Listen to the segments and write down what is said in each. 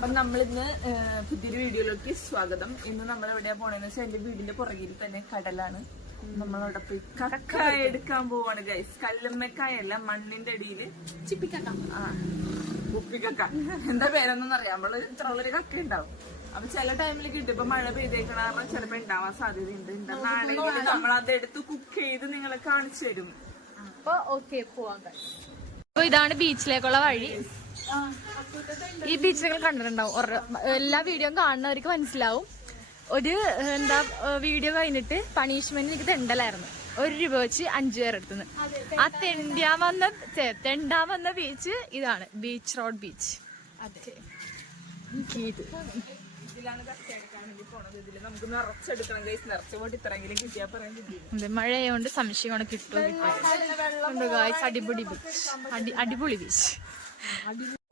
അപ്പൊ നമ്മളിന്ന് പുതിയൊരു വീഡിയോയിലേക്ക് സ്വാഗതം. ഇന്ന് നമ്മൾ എവിടെയാ പോണെന്ന് വെച്ചാൽ എന്റെ വീടിന്റെ പുറകിൽ തന്നെ കടലാണ്. നമ്മളവിടെ പോയി കക്കായ എടുക്കാൻ പോവാണ് ഗൈസ്. കല്ലുമ്മക്കായല്ല, മണ്ണിന്റെ അടിയില് ചിപ്പിക്കക്ക, ഉപ്പിക്കക്ക, എന്താ പേരൊന്നും അറിയാം. നമ്മള് ഇത്ര ഉള്ളൊരു കക്ക ഉണ്ടാവും. അപ്പൊ ചില ടൈമിൽ കിട്ടും. ഇപ്പൊ മഴ പെയ്തേക്കണ കാരണം ചിലപ്പോ ഉണ്ടാവാൻ സാധ്യതയുണ്ട്. എന്താണെങ്കിൽ നമ്മൾ അതെടുത്ത് കുക്ക് ചെയ്ത് നിങ്ങളെ കാണിച്ചു തരും. അപ്പൊ ഓക്കെ, പോവാൻ. അപ്പൊ ഇതാണ് ബീച്ചിലേക്കുള്ള വഴി. ഈ ബീച്ച് നിങ്ങൾ കണ്ടിട്ടുണ്ടാവും, എല്ലാ വീഡിയോയും കാണുന്നവർക്ക് മനസ്സിലാവും. ഒരു വീഡിയോ കഴിഞ്ഞിട്ട് പണിഷ്മെന്റ് എനിക്ക് തെണ്ടലായിരുന്നു. 1 രൂപ വെച്ച് 5 പേർ എടുത്തുനിന്ന്. ആ തെണ്ടാൻ വന്ന ബീച്ച് ഇതാണ്, ബീച്ച് റോഡ് ബീച്ച്. ഇതിലാണ് കക്കയെടുക്കാൻ വേണ്ടി പോണത്. ഇതില് നമുക്ക് നിറച്ചെടുക്കണം ഗൈസ്. നിറച്ചു പോയിട്ട് ഇത്രയെങ്കിലും കിട്ടിയാ പറയാൻ കിട്ടില്ല. മഴയായോണ്ട് സംശയമാണ് കിട്ടും. അടിപൊളി ബീച്ച്, അടിപൊളി ബീച്ച്.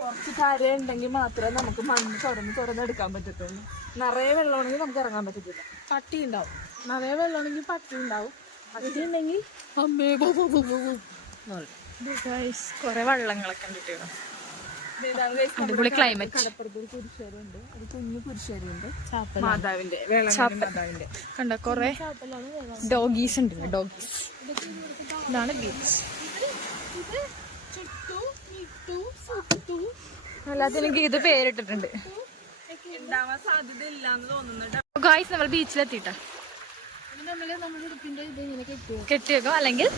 കുറച്ച് കര ഉണ്ടെങ്കിൽ മാത്രമേ നമുക്ക് മണ്ണ് തുറന്നെടുക്കാൻ പറ്റത്തുള്ളൂ. നിറയെ വെള്ളമാണെങ്കിൽ നമുക്ക് ഇറങ്ങാൻ പറ്റത്തില്ല. പട്ടി ഉണ്ടാവും, നിറയെ വെള്ളമാണെങ്കിൽ പട്ടി ഉണ്ടാവും. പട്ടി ഉണ്ടെങ്കിൽ അമ്മേ കൊറേ വള്ളങ്ങളൊക്കെ കണ്ടിട്ട് അടിപൊളി ക്ലൈമറ്റ്. കടപ്പുറത്ത് ഒരു കുരിശേരുണ്ട്, ഒരു കുഞ്ഞു കുരിശേരുണ്ട്, മാതാവിന്റെ മാതാവിന്റെ കണ്ട കൊറേ ഡോഗീസ് ഉണ്ട്. ഡോഗീസ്. ഇതാണ് ബീച്ച്. എല്ലാത്തിനും ഇത് പേരിട്ടിട്ടുണ്ട്. ഉണ്ടാവാൻ സാധ്യത ഇല്ലാന്ന് തോന്നുന്നുണ്ട്. ഗായ്സ്, നമ്മൾ ബീച്ചിലെത്തിട്ടാ കെട്ടിയേക്കും. അല്ലെങ്കിൽ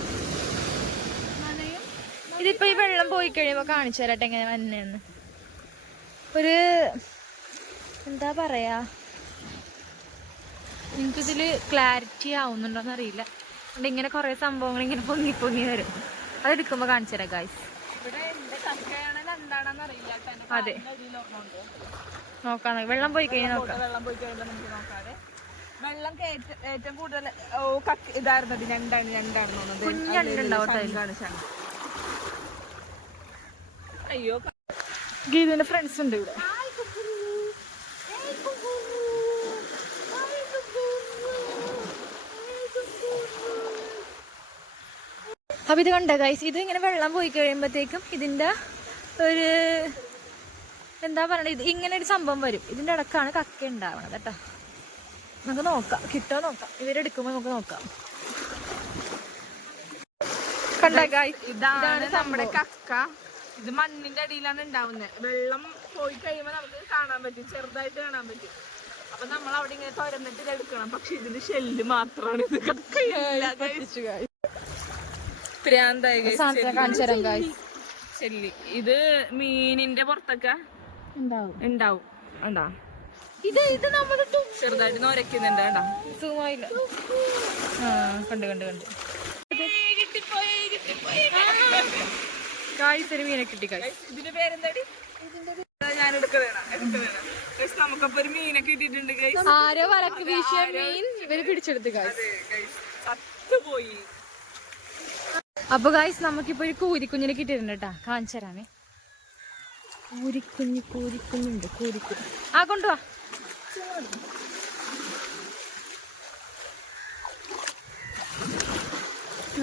ഇതിപ്പോ ഈ വെള്ളം പോയി കഴിയുമ്പോ കാണിച്ചു തരാട്ടെ എങ്ങനെ വന്നെന്ന്. ഒരു എന്താ പറയാ, നിങ്ങൾക്കിതില് ക്ലാരിറ്റി ആവുന്നുണ്ടോന്ന് അറിയില്ല. അതുകൊണ്ട് ഇങ്ങനെ കൊറേ സംഭവങ്ങൾ ഇങ്ങനെ പൊങ്ങി വരും. അതെടുക്കുമ്പോ കാണിച്ചു തരാം ഗായ്സ്. അതെ, നോക്കാം. വെള്ളം പോയി കഴിഞ്ഞാൽ നോക്കാം. വെള്ളം പോയി കഴിയുമ്പോ നമുക്ക് നോക്കാതെ. വെള്ളം ഏറ്റവും കൂടുതൽ ഇതായിരുന്നത് ഞണ്ടാണ് തോന്നുന്നത്. കുഞ്ഞുണ്ടാവും. അയ്യോ, ഗീതുവിന്റെ ഫ്രണ്ട്സ് ഉണ്ട് ഇവിടെ. അപ്പൊ ഇത് കണ്ട ഗൈസ്, ഇത് ഇങ്ങനെ വെള്ളം പോയി കഴിയുമ്പോഴത്തേക്കും ഇതിന്റെ ഒരു എന്താ പറയണ, ഇത് ഇങ്ങനെ ഒരു സംഭവം വരും. ഇതിന്റെ ഇടക്കാണ് കക്ക ഉണ്ടാവണത് കേട്ടോ. നമുക്ക് നോക്കാം, കിട്ടോ നോക്കാം. ഇവരെടുക്കുമ്പോ നമുക്ക് നോക്കാം. കണ്ട ഗൈസ്, ഇതാണ് നമ്മുടെ കക്ക. ഇത് മണ്ണിന്റെ അടിയിലാണ് ഉണ്ടാവുന്നത്. വെള്ളം പോയി കഴിയുമ്പോ നമുക്ക് കാണാൻ പറ്റും, ചെറുതായിട്ട് കാണാൻ പറ്റും. അപ്പൊ നമ്മൾ അവിടെ ഇങ്ങനെ തുരന്നിട്ട് ഇത് എടുക്കണം. പക്ഷെ ഇതിന്റെ ഷെല്ല് മാത്രമാണ്. ഇത് ഷെല്ല്. ഇത് മീനിന്റെ പുറത്തൊക്കെ ഉണ്ടാവും. ഉണ്ടാ ഇത് നമ്മള് ചെറുതായിട്ട് നൊരക്കുന്നുണ്ട്. കണ്ടാ, കണ്ട് കായ്ത്തൊരു മീനെ കിട്ടി. ഇതിന്റെ പേരെന്താടി? ഞാൻ എടുക്കണേണ. നമുക്കപ്പൊ ഒരു മീനെ കിട്ടിയിട്ടുണ്ട്. ആരോ വലക്ക് വീശിയ മീൻ ഇവര് പിടിച്ചെടുത്ത് ചത്തുപോയി. അപ്പൊ ഗായ്സ്, നമുക്കിപ്പോ ഒരു കൂരിക്കുഞ്ഞിനെ കിട്ടിയിട്ടുണ്ട് കേട്ടാ. കാണിച്ചു തരാമേ. കൂരിക്കുഞ്ഞുണ്ട്. ആ, കൊണ്ടുവാ.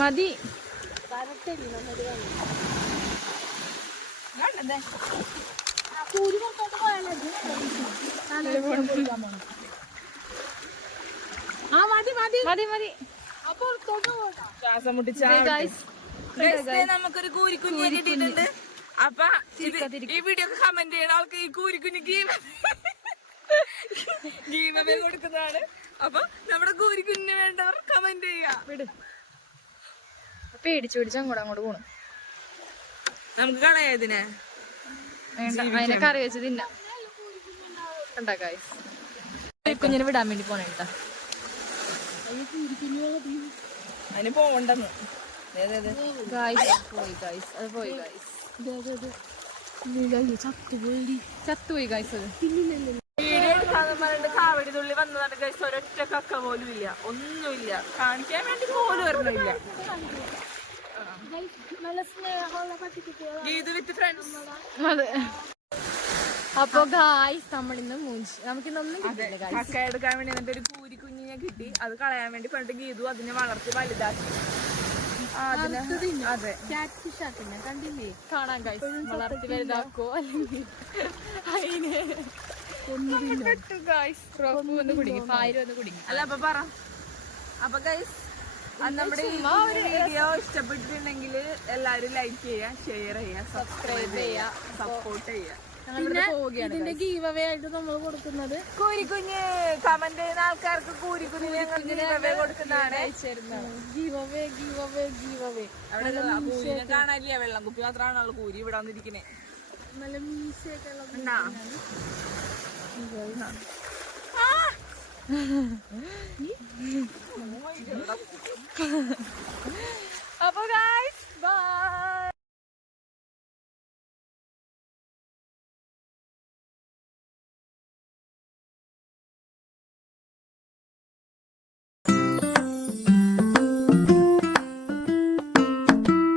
മതി. മതി. ശ്വാസം മുട്ടിച്ച നമുക്കൊരു കൂരിക്കുഞ്ഞിനെ കിട്ടിയിട്ടുണ്ട്. അപ്പൊ ഈ വീഡിയോ കമന്റ് ചെയ്യണ ആൾക്ക് ഈ കൂരിക്കുഞ്ഞ് ഗീവവേ കൊടുക്കുന്നതാണ്. അപ്പൊ നമ്മുടെ കൂരിക്കുഞ്ഞിന് വേണ്ടവർ കമന്റ് ചെയ്യുക. പേടിച്ചു അങ്ങോട്ട് പോണു. നമുക്ക് കളയാതിനെ അതിനെ കറി വെച്ച് തിന്നാം. കുഞ്ഞിനെ വിടാൻ വേണ്ടി പോണേട്ടാ. അതിന് പോവണ്ടെന്ന് പോയി ഗൈസ്. അത് വീഡിയോ എടുക്കാന്ന് പറഞ്ഞിട്ട് കാവടി തുള്ളി വന്നതാണ് ഗൈസ്. ഒരൊറ്റ കക്ക പോലും ഇല്ല, ഒന്നുമില്ല. കാണിക്കാൻ വേണ്ടി പോലും വരുന്നില്ല. Geethu with friends. അതെ. അപ്പൊ ഗായ്സ്, നമ്മളിന്ന് നമുക്കിന്നൊന്നും കിട്ടില്ല. കക്ക എടുക്കാൻ വേണ്ടി എന്നിട്ട് ഒരു കൂരിക്കുഞ്ഞിനെ കിട്ടി. അത് കളയാൻ വേണ്ടി പറഞ്ഞിട്ട് ഗീതു അതിനെ വളർത്തി വലുതാക്കി. അതെ, കണ്ടില്ലേ? കാണാൻ ഗൈസ് വളർത്തി വലുതാക്കോ അല്ലെങ്കിൽ ഒന്ന് കുടുങ്ങി ഫായർ ഒന്ന് കുടുങ്ങി. അല്ല അപ്പൊ ഗൈസ് നമ്മുടെ വീഡിയോ ഇഷ്ടപ്പെട്ടിട്ടുണ്ടെങ്കിൽ എല്ലാരും ലൈക്ക് ചെയ്യാ, ഷെയർ ചെയ്യാ, സബ്സ്ക്രൈബ് ചെയ്യാ, സപ്പോർട്ട് ചെയ്യാ. ഇതിന്റെ ഗീവ് അവേ ആയിട്ട് നമ്മൾ കൊടുക്കുന്നത് കൂരിക്കുഞ്ഞ് കമന്റ് ചെയ്യുന്ന ആൾക്കാർക്ക് കൂരിക്കുഞ്ഞ് ഞങ്ങൾ ഗീവ് കൊടുക്കുന്നതാണ്. ഗീവ് അവേ അവിടെ കൂരിനെ കാണാനില്ല, വെള്ളം കുപ്പി മാത്രമാണുള്ള കൂരി ഇവിടെ വന്നിരിക്കണേ. നല്ല മീശയൊക്കെ ഉള്ള എന്നാ അപ്പൊ ഗൈസ് ബൈ.